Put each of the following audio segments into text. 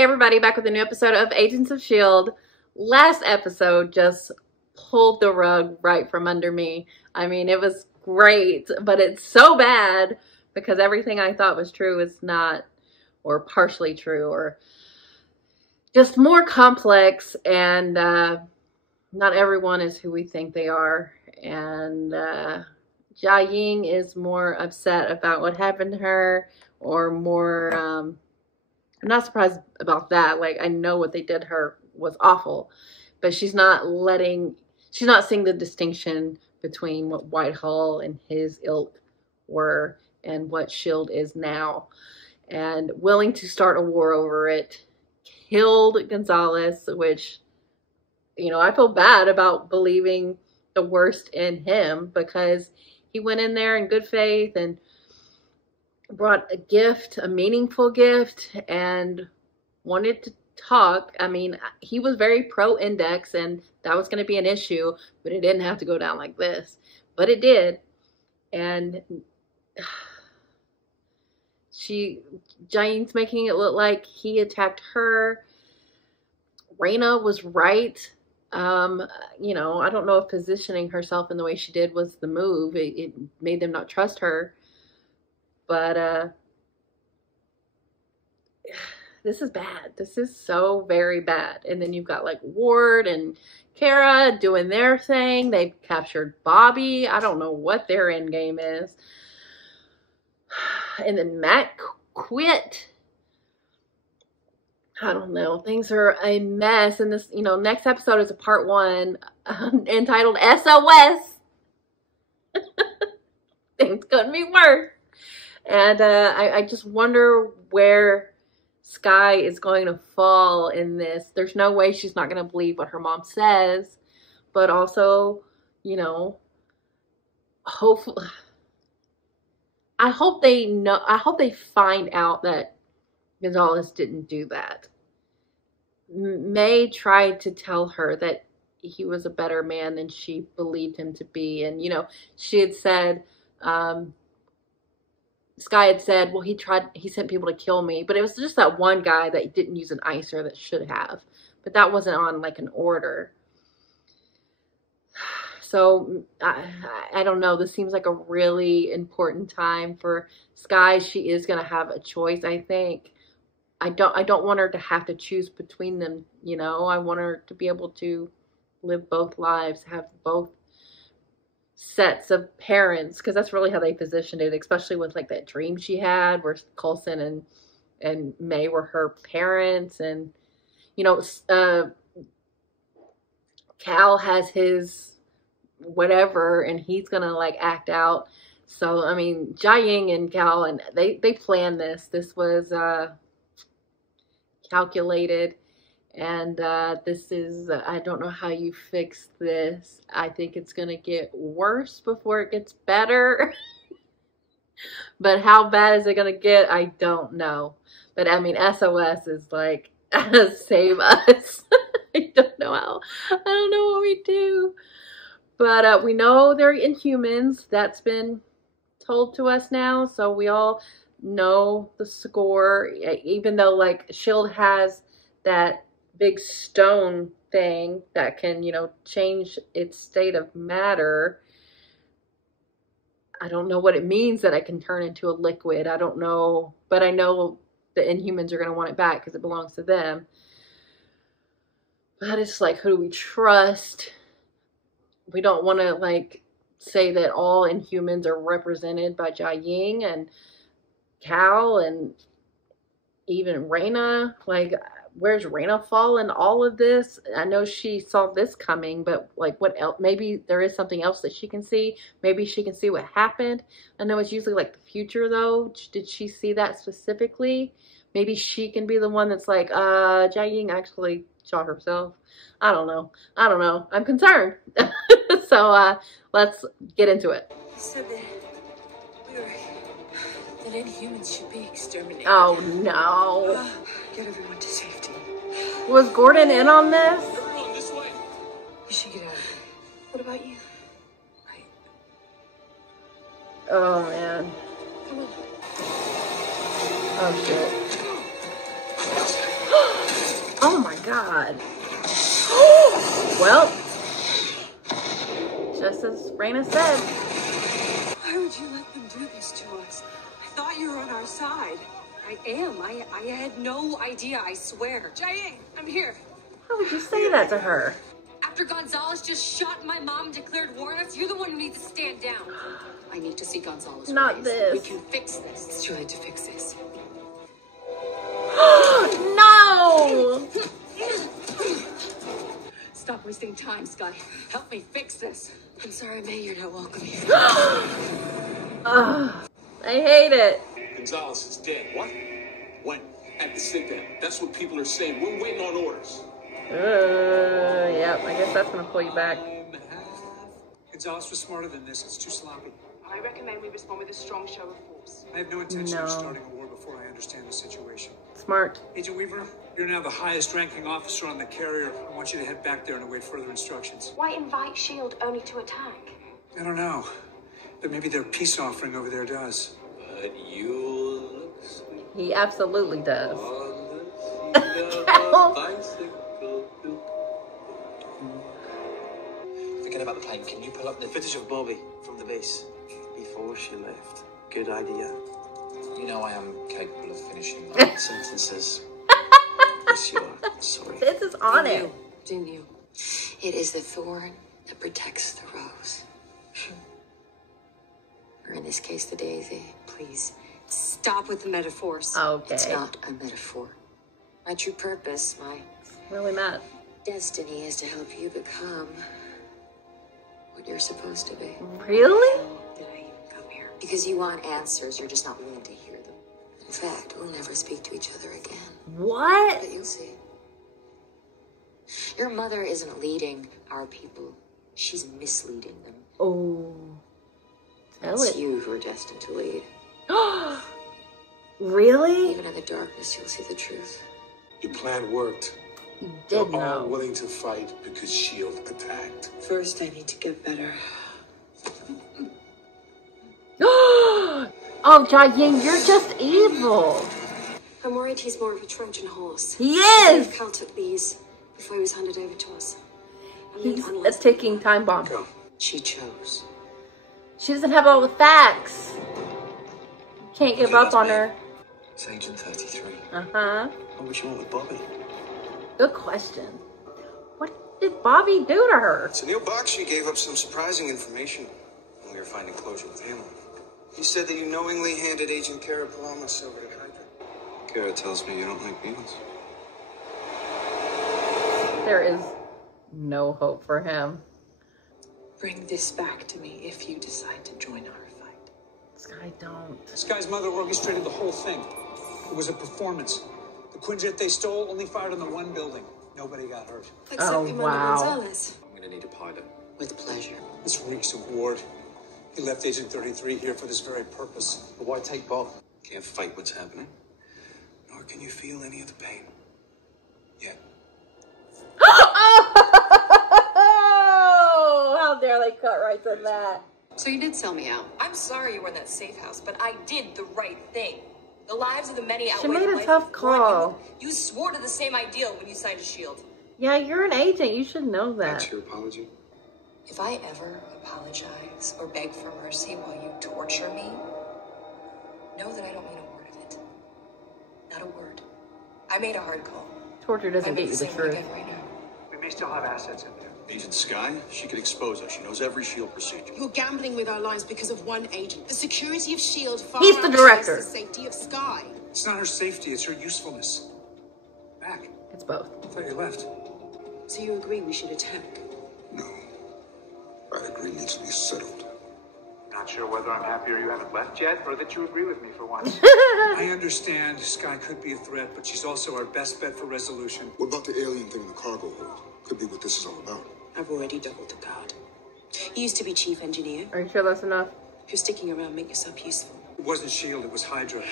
Hey everybody, back with a new episode of Agents of S.H.I.E.L.D. Last episode just pulled the rug right from under me. I mean, it was great, but it's so bad because everything I thought was true is not, or partially true, or just more complex, and not everyone is who we think they are. And Jia-Ying is more upset about what happened to her, or more I'm not surprised about that. Like, I know what they did to her was awful, but she's not seeing the distinction between what Whitehall and his ilk were and what S.H.I.E.L.D. is now, and willing to start a war over it. Killed Gonzalez, which, you know, I feel bad about believing the worst in him, because he went in there in good faith and brought a gift, a meaningful gift, and wanted to talk. I mean, he was very pro-index, and that was going to be an issue, but it didn't have to go down like this. But it did. And Jia-Ying's making it look like he attacked her. Raina was right. You know, I don't know if positioning herself in the way she did was the move. It made them not trust her. But this is bad. This is so very bad. And then you've got like Ward and Kara doing their thing. They've captured Bobby. I don't know what their end game is. And then Matt quit. I don't know. Things are a mess. And this, you know, next episode is a part 1 entitled S.O.S. Things couldn't be worse. And I just wonder where Sky is going to fall in this. There's no way she's not going to believe what her mom says. But also, you know, hopefully, I hope they find out that Gonzalez didn't do that. May tried to tell her that he was a better man than she believed him to be. And, you know, she had said, Sky had said, well, he sent people to kill me, but it was just that one guy that didn't use an icer that should have, but that wasn't on like an order. So I don't know. This seems like a really important time for Sky. She is going to have a choice, I think. I don't want her to have to choose between them, you know. I want her to be able to live both lives, have both sets of parents, because that's really how they positioned it, especially with like that dream she had where Coulson and May were her parents. And, you know, Cal has his whatever, and he's gonna like act out. So I mean, Jia-Ying and Cal, and they planned this. This was calculated. And this is, I don't know how you fix this. I think it's going to get worse before it gets better. But how bad is it going to get? I don't know. But I mean, S.O.S. is like, save us. I don't know how. I don't know what we do. But we know they're Inhumans. That's been told to us now. So we all know the score. Even though like S.H.I.E.L.D. has that big stone thing that can, you know, change its state of matter. I don't know what it means that I can turn into a liquid. I don't know, but I know the Inhumans are going to want it back because it belongs to them. But it's like, who do we trust? We don't want to like say that all Inhumans are represented by Jia-Ying and Cal and even Raina. Like, where's Raina fall in all of this? I know she saw this coming, but like, what else? Maybe there is something else that she can see. Maybe she can see what happened. I know it's usually like the future though. Did she see that specifically? Maybe she can be the one that's like, Jia-Ying actually shot herself. I don't know. I'm concerned. So let's get into it. He said that Inhumans should be exterminated. Oh no. Get everyone to safety. Was Gordon in on this? Everyone this way. You should get out of here. What about you? Oh man. Come on. Oh shit. Oh my God. Well, just as Raina said. Why would you let them do this to us? I thought you were on our side. I am. I had no idea, I swear. Jai, I'm here. How would you say that to her? After Gonzalez just shot my mom and declared war on us, you're the one who needs to stand down. I need to see Gonzalez. Not this. We can fix this. It's too late to fix this. No! Stop wasting time, Sky. Help me fix this. I'm sorry, May, you're not welcome here. I hate it. Gonzalez is dead. What? When? At the sit-down. That's what people are saying. We're waiting on orders. Yep, I guess that's gonna pull you back. Gonzalez was smarter than this. It's too sloppy. I recommend we respond with a strong show of force. I have no intention of starting a war before I understand the situation. Smart. Agent Weaver, you're now the highest ranking officer on the carrier. I want you to head back there and await further instructions. Why invite S.H.I.E.L.D. only to attack? I don't know. But maybe their peace offering over there does. But you look sweet He absolutely does. on the seat of a bicycle. Forget about the plane. Can you pull up the footage of Bobby from the base? Before she left. Good idea. You know I am capable of finishing long sentences. Yes, you are. Sorry. This is on it. Didn't you? It is the thorn that protects the rose. Or in this case, the daisy. Please, stop with the metaphors. Okay. It's not a metaphor. My true purpose, my Really not. destiny is to help you become what you're supposed to be. Really? How did I even come here? Because you want answers, you're just not willing to hear them. In fact, we'll never speak to each other again. What? But you'll see. Your mother isn't leading our people. She's misleading them. Oh. Tell It's it. you who are destined to lead. Really? Even in the darkness, you'll see the truth. Your plan worked. You They're did all know. willing to fight because S.H.I.E.L.D. attacked. First, I need to get better. Oh, Jia-Ying, you're just evil. I'm worried he's more of a Trojan horse. He is. Cal took these before he was handed over to us. And then He's a analyzed ticking time bomb. Go. She chose. She doesn't have all the facts. Can't give up on her. It's Agent 33. Uh-huh. What would you want with Bobby? Good question. What did Bobby do to her? So Neil Bakshi gave up some surprising information when we were finding closure with him. He said that you knowingly handed Agent Kara Palamas over to Hydra. Kara tells me you don't like beetles. There is no hope for him. Bring this back to me if you decide to join our fight. Sky, don't. This guy's mother orchestrated the whole thing. It was a performance. The Quinjet they stole only fired on the one building. Nobody got hurt. Except Oh, Commander wow. Gonzalez. I'm gonna need a pilot. With pleasure. This reeks of Ward. He left Agent 33 here for this very purpose. But why take Bob? Can't fight what's happening. Nor can you feel any of the pain. Yet. Oh, how dare they cut right to that. So you did sell me out. I'm sorry you were in that safe house, but I did the right thing. The lives of the many outweigh She made the a life tough of one. call. You swore to the same ideal when you signed S.H.I.E.L.D. Yeah, you're an agent. You should know that. That's your apology? If I ever apologize or beg for mercy while you torture me, know that I don't mean a word of it. Not a word. I made a hard call. Torture doesn't get you the same truth. again right now. We may still have assets in there. Agent Sky, she could expose us. She knows every S.H.I.E.L.D. procedure. You're gambling with our lives because of one agent. The security of S.H.I.E.L.D. far He's the outweighs director. the safety of Sky. It's not her safety, it's her usefulness. Back. It's both. I thought you left. So you agree we should attack? No. That agreement needs to be settled. Not sure whether I'm happier you haven't left yet or that you agree with me for once. I understand Sky could be a threat, but she's also our best bet for resolution. What about the alien thing in the cargo hold? Could be what this is all about. I've already doubled the guard. You used to be chief engineer. Are you sure that's enough? If you're sticking around, make yourself useful. It wasn't S.H.I.E.L.D., it was Hydra.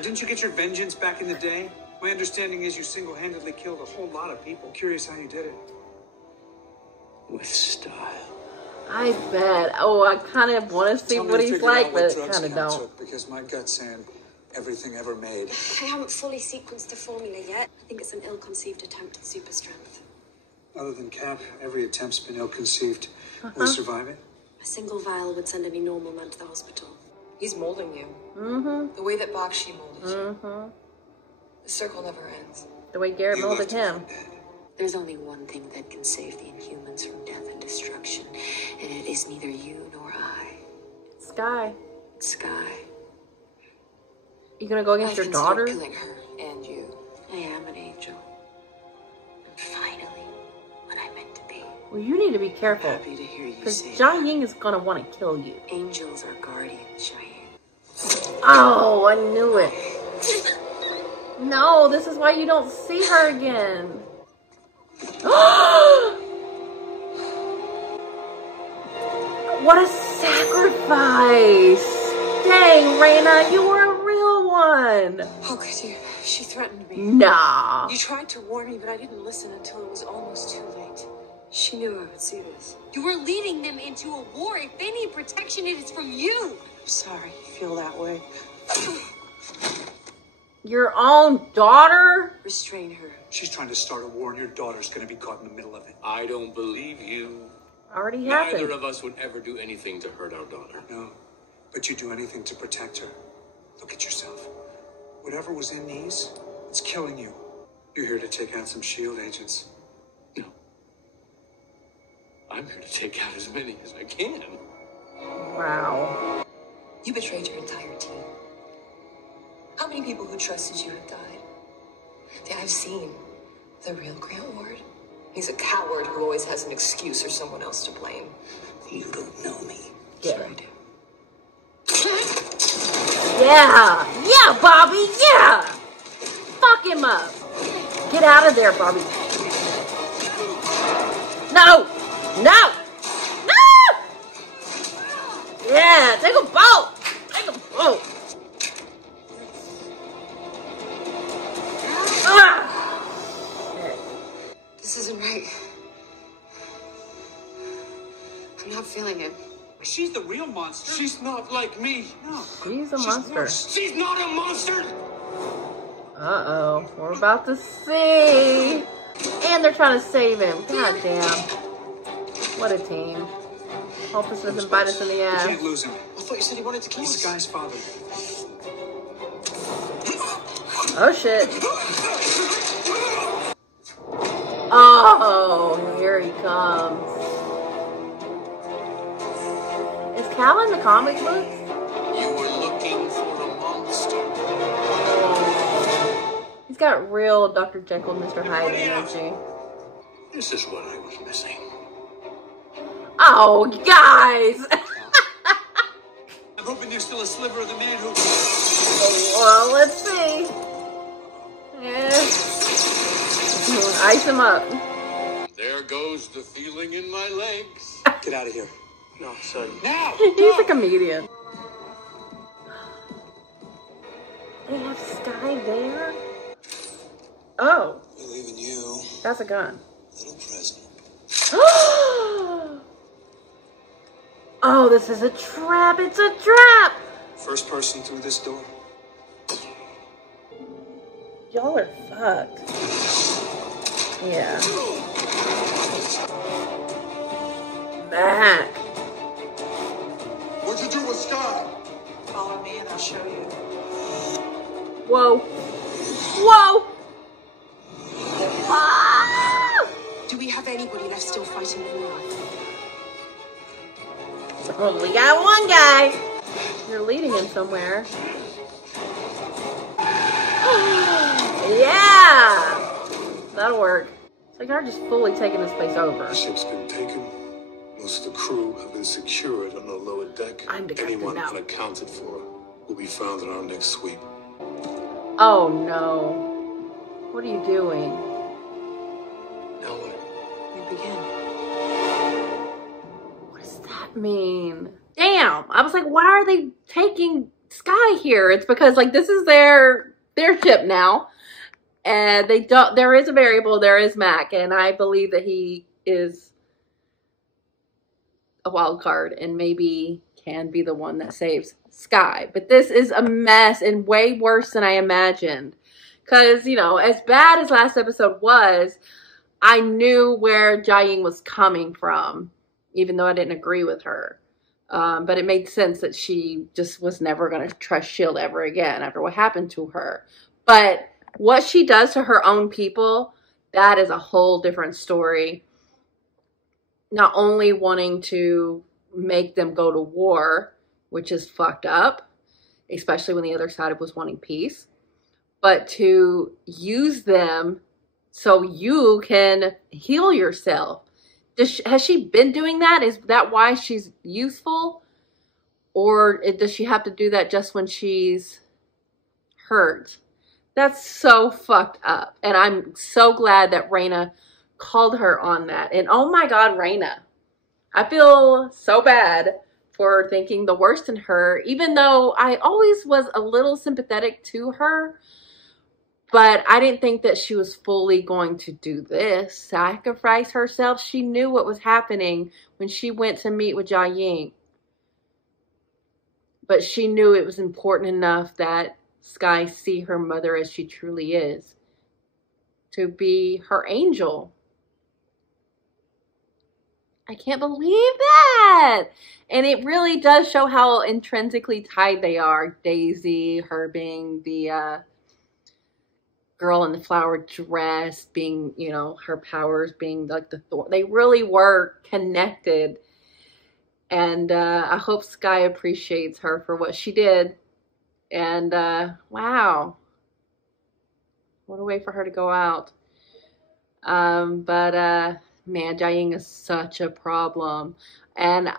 Didn't you get your vengeance back in the day? My understanding is you single-handedly killed a whole lot of people. Curious how you did it. With style. I bet. Oh, I kind of want to see Tell me what to he's figure like, out but what drugs kind of Cal don't. took, because my gut's saying everything ever made. I haven't fully sequenced the formula yet. I think it's an ill-conceived attempt at super strength. Other than Cap, every attempt's been ill-conceived. Will he survive it? A single vial would send any normal man to the hospital. He's molding you. Mm-hmm. The way that Bakshi molded you. Mm-hmm. The circle never ends. The way Garrett You molded left him. for dead. There's only one thing that can save the Inhumans from death and destruction, and it is neither you nor I. Sky. Sky. You gonna go against I your consider daughter? killing her and you. I am an angel. I'm finally what I meant to be. Well, you need to be careful. Happy to hear you Because say John that. Ying is gonna want to kill you. Angels are guardians, Cheyenne. Oh, I knew it. No, this is why you don't see her again. What a sacrifice. Dang, Raina, you were a real one. How could you? She threatened me. Nah. You tried to warn me, but I didn't listen until it was almost too late. She knew I would see this. You were leading them into a war. If they need protection, it is from you. I'm sorry you feel that way. Your own daughter? Restrain her. She's trying to start a war and your daughter's gonna be caught in the middle of it. I don't believe you. Already Neither happened. of us would ever do anything to hurt our daughter. No, but you do anything to protect her. Look at yourself. Whatever was in these, it's killing you. You're here to take out some S.H.I.E.L.D. agents. No. I'm here to take out as many as I can. Wow. You betrayed your entire team. How many people who trusted you have died? Yeah, I've seen the real Grant Ward. He's a coward who always has an excuse or someone else to blame. You don't know me. Yeah. Sure I do. Yeah. Yeah, Bobby. Yeah. Fuck him up. Get out of there, Bobby. No. No. No. Yeah. Take a boat. Take a boat. Ah. This isn't right. I'm not feeling it. She's the real monster. She's not like me. No. He's a She's monster. worse. She's not a monster. Uh-oh. We're about to see. And they're trying to save him. God damn. What a team. Hope this doesn't bite us in the You ass. can't lose him. I thought you said he wanted to kill He's us. Sky's father. Oh, shit. Oh, here he comes. Is Cal in the comic books? You were looking for a monster. He's got real Dr. Jekyll, Mr. Hyde energy. This is what I was missing. Oh, guys! I'm hoping there's still a sliver of the man who... Well, let's see. Ice him up. There goes the feeling in my legs. Get out of here. No, sorry. Now! He's a comedian. They have Sky there? Oh, Believe in you. that's a gun. Little present. Oh, this is a trap. It's a trap. First person through this door. Y'all are fucked. Yeah. Mac. What'd you do with Sky? Follow me and I'll show you. Whoa. Whoa. Ah! Do we have anybody left still fighting anyone? We got one guy. You're leading him somewhere. Yeah. That'll work. So you're just fully taking this place over. The ship's been taken. Most of the crew have been secured on the lower deck. I'm the captain Anyone now. unaccounted for will be found in our next sweep. Oh no. What are you doing? Now what? We begin. What does that mean? Damn. I was like, why are they taking Sky here? It's because like this is their ship now. And they don't, there is a variable, there is Mac, and I believe that he is a wild card and maybe can be the one that saves S.H.I.E.L.D. But this is a mess and way worse than I imagined. Because, you know, as bad as last episode was, I knew where Jiaying was coming from, even though I didn't agree with her. But it made sense that she just was never going to trust S.H.I.E.L.D. ever again after what happened to her. But what she does to her own people, that is a whole different story. Not only wanting to make them go to war, which is fucked up, especially when the other side was wanting peace, but to use them so you can heal yourself. Has she been doing that? Is that why she's useful? Or does she have to do that just when she's hurt? That's so fucked up. And I'm so glad that Raina called her on that. And oh my God, Raina. I feel so bad for thinking the worst in her, even though I always was a little sympathetic to her. But I didn't think that she was fully going to do this, sacrifice herself. She knew what was happening when she went to meet with Jiaying. But she knew it was important enough that S.H.I.E.L.D. see her mother as she truly is, to be her angel. I can't believe that. And it really does show how intrinsically tied they are. Daisy, her being the girl in the flower dress, being, you know, her powers being like the thorn. They really were connected. And I hope S.H.I.E.L.D. appreciates her for what she did. And wow. What a way for her to go out. Man, Jiaying is such a problem. And,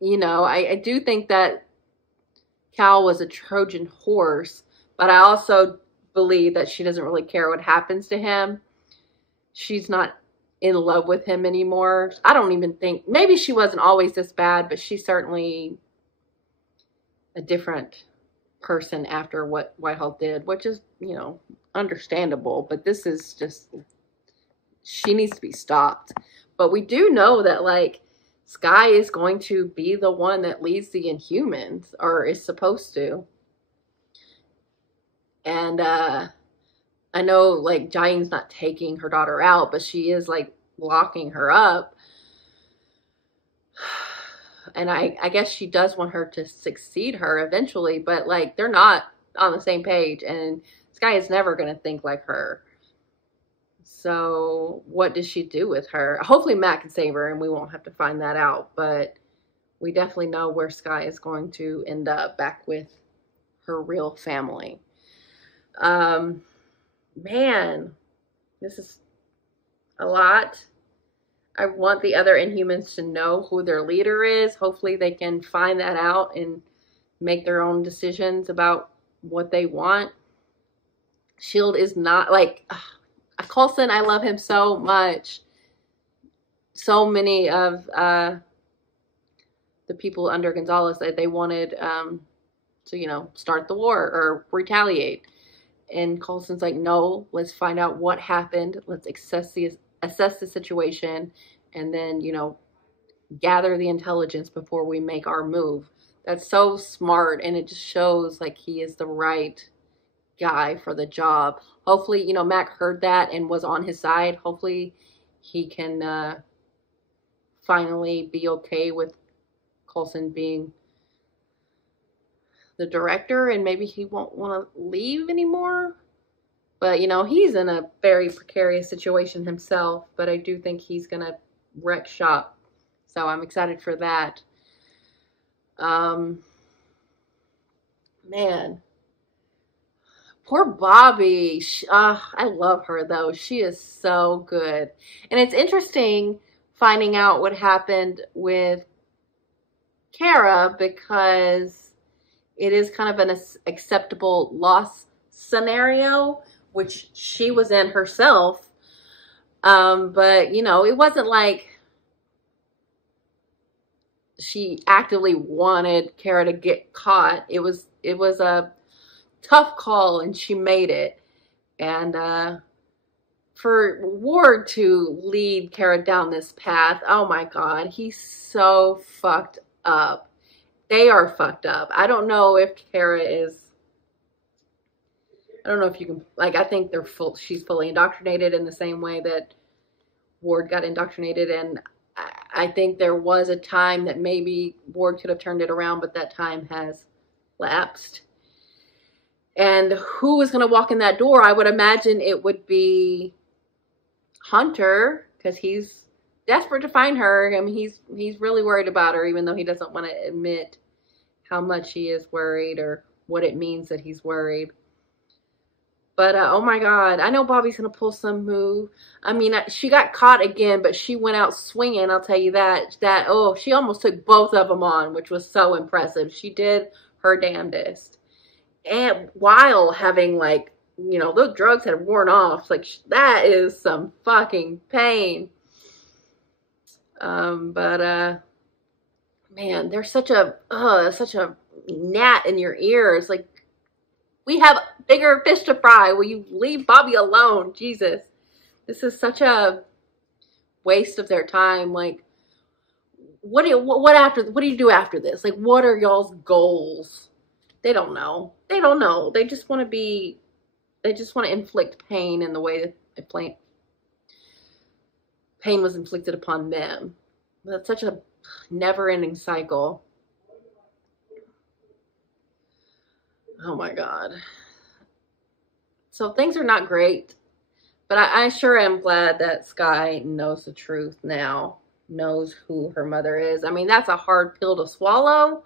you know, I do think that Cal was a Trojan horse, but I also believe that she doesn't really care what happens to him. She's not in love with him anymore. I don't even think, maybe she wasn't always this bad, but she's certainly a different person after what S.H.I.E.L.D. did, which is, you know, understandable. But this is just, she needs to be stopped. But we do know that, like, S.H.I.E.L.D. is going to be the one that leads the Inhumans, or is supposed to. And I know, like, Jiaying's not taking her daughter out, but she is, like, locking her up. And I guess she does want her to succeed her eventually, but, like, they're not on the same page, and S.H.I.E.L.D. is never going to think like her. So what does she do with her? Hopefully Matt can save her and we won't have to find that out, but we definitely know where S.H.I.E.L.D. is going to end up, back with her real family. Man, this is a lot. I want the other Inhumans to know who their leader is. Hopefully they can find that out and make their own decisions about what they want. S.H.I.E.L.D. is not, like, Coulson, I love him so much. So many of the people under Gonzalez, that they wanted to, you know, start the war or retaliate. And Coulson's like, no, let's find out what happened. Let's assess the situation, and then, you know, gather the intelligence before we make our move. That's so smart, and it just shows, like, he is the right guy for the job. Hopefully, you know, Mac heard that and was on his side. Hopefully he can finally be okay with Coulson being the director, and maybe he won't want to leave anymore. But, you know, he's in a very precarious situation himself, but I do think he's going to wreck shop. So I'm excited for that. Man. Poor Bobby. I love her, though. She is so good. And it's interesting finding out what happened with Kara, because it is kind of an acceptable loss scenario, which she was in herself. But, you know, it wasn't like she actively wanted Kara to get caught. It was a tough call, and she made it. And for Ward to lead Kara down this path, oh my God, he's so fucked up. they are fucked up. I don't know if Kara is, I don't know if you can, like, I think she's fully indoctrinated in the same way that Ward got indoctrinated. And I think there was a time that maybe Ward could have turned it around, but that time has lapsed. And who is going to walk in that door? I would imagine it would be Hunter, because he's desperate to find her. I mean, he's really worried about her, even though he doesn't want to admit how much he is worried or what it means that he's worried. But, oh my God, I know Bobby's going to pull some move. I mean, she got caught again, but she went out swinging, I'll tell you that. Oh, she almost took both of them on, which was so impressive. She did her damnedest. And while having, like, you know, those drugs had worn off. Like, that is some fucking pain. Man, there's such a gnat in your ears. Like, we have bigger fish to fry. Will you leave Bobby alone? Jesus. This is such a waste of their time. Like, what do you do after this? Like, what are y'all's goals? They don't know. They don't know. They just want to inflict pain in the way that pain was inflicted upon them. That's such a never-ending cycle. Oh my God. So things are not great, but I sure am glad that Skye knows the truth now, knows who her mother is. I mean, that's a hard pill to swallow,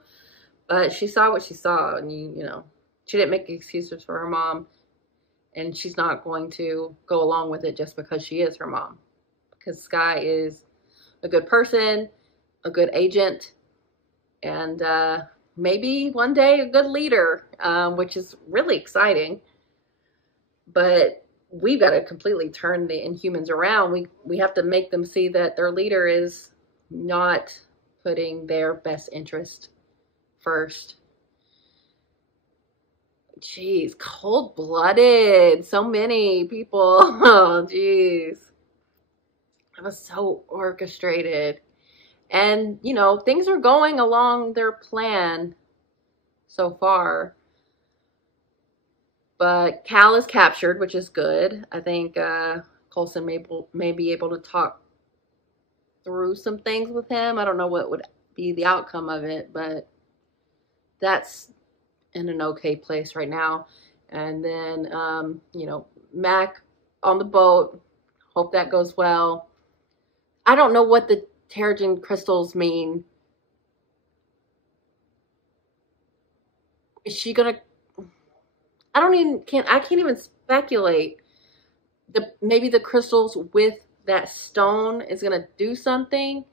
but she saw what she saw, and you know, she didn't make excuses for her mom, and she's not going to go along with it just because she is her mom, because Skye is a good person, a good agent, and maybe one day a good leader, which is really exciting. But we've got to completely turn the Inhumans around. We have to make them see that their leader is not putting their best interest first. Jeez, cold-blooded. So many people. Oh, jeez. It was so orchestrated. And, you know, things are going along their plan so far. But Cal is captured, which is good. I think Coulson may be able to talk through some things with him. I don't know what would be the outcome of it, but that's in an okay place right now. And then, you know, Mac on the boat. Hope that goes well. I don't know what the Terrigen crystals mean. Is she gonna... I can't even speculate. Maybe the crystals with that stone is gonna do something.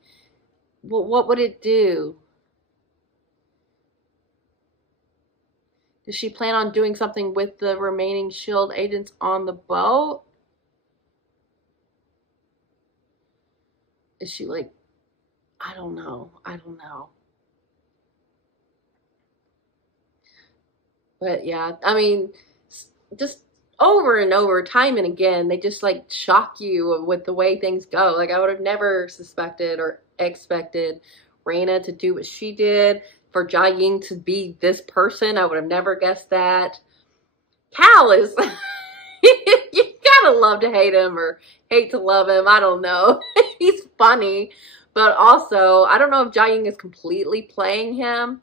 Well, what would it do? Does she plan on doing something with the remaining S.H.I.E.L.D. agents on the boat? Is she like, I don't know. But yeah, I mean, just over and over, time and again, they just like shock you with the way things go. Like, I would have never suspected or expected Raina to do what she did, for Jia-Ying to be this person. I would have never guessed that. Cal is, you gotta love to hate him or hate to love him. I don't know. He's funny, but also, I don't know if Jia-Ying is completely playing him,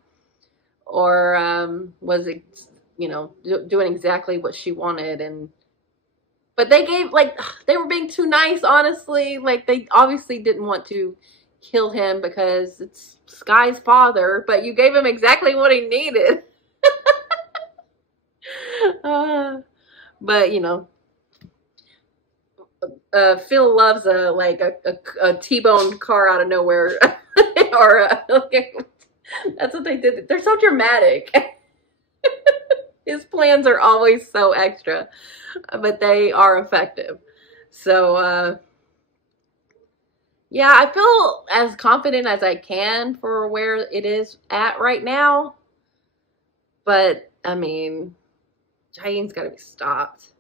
or was it, you know, doing exactly what she wanted. But they gave, like, they were being too nice, honestly. Like, they obviously didn't want to kill him because it's Skye's father, but you gave him exactly what he needed. But, you know, Phil loves a T-boned car out of nowhere. Or that's what they did. They're so dramatic. His plans are always so extra, but they are effective. So, yeah, I feel as confident as I can for where it is at right now. But, I mean, Jia-Ying's got to be stopped.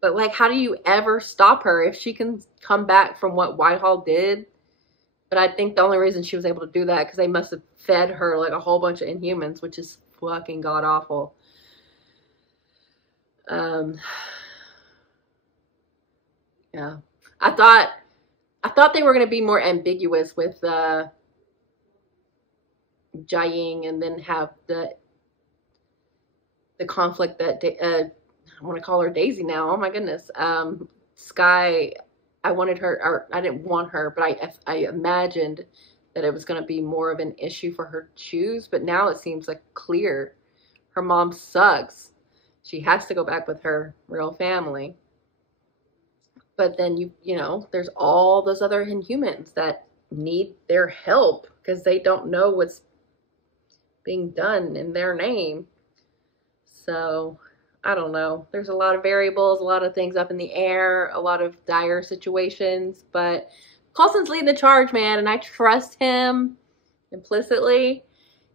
But, like, how do you ever stop her if she can come back from what Whitehall did? But I think the only reason she was able to do that because they must have fed her like a whole bunch of Inhumans, which is fucking god awful. Yeah, I thought they were gonna be more ambiguous with Jiaying, and then have the conflict that I want to call her Daisy now. Oh my goodness, Sky. I wanted her, or I didn't want her, but I imagined that it was going to be more of an issue for her to choose. But now it seems like clear. Her mom sucks. She has to go back with her real family. But then you know, there's all those other Inhumans that need their help because they don't know what's being done in their name. So I don't know. There's a lot of variables, a lot of things up in the air, a lot of dire situations, but Coulson's leading the charge, man, and I trust him implicitly.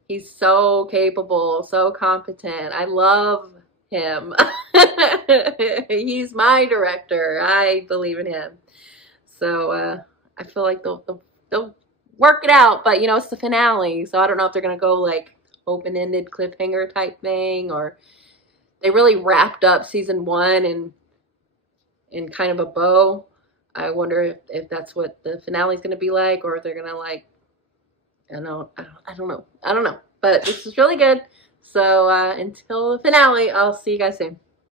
He's so capable, so competent. I love him. He's my director. I believe in him. So I feel like they'll work it out, but you know, it's the finale, so I don't know if they're gonna go like open-ended cliffhanger type thing, or they really wrapped up season 1 in kind of a bow. I wonder if that's what the finale is going to be like, or if they're going to like, I don't know. But this is really good. So until the finale, I'll see you guys soon.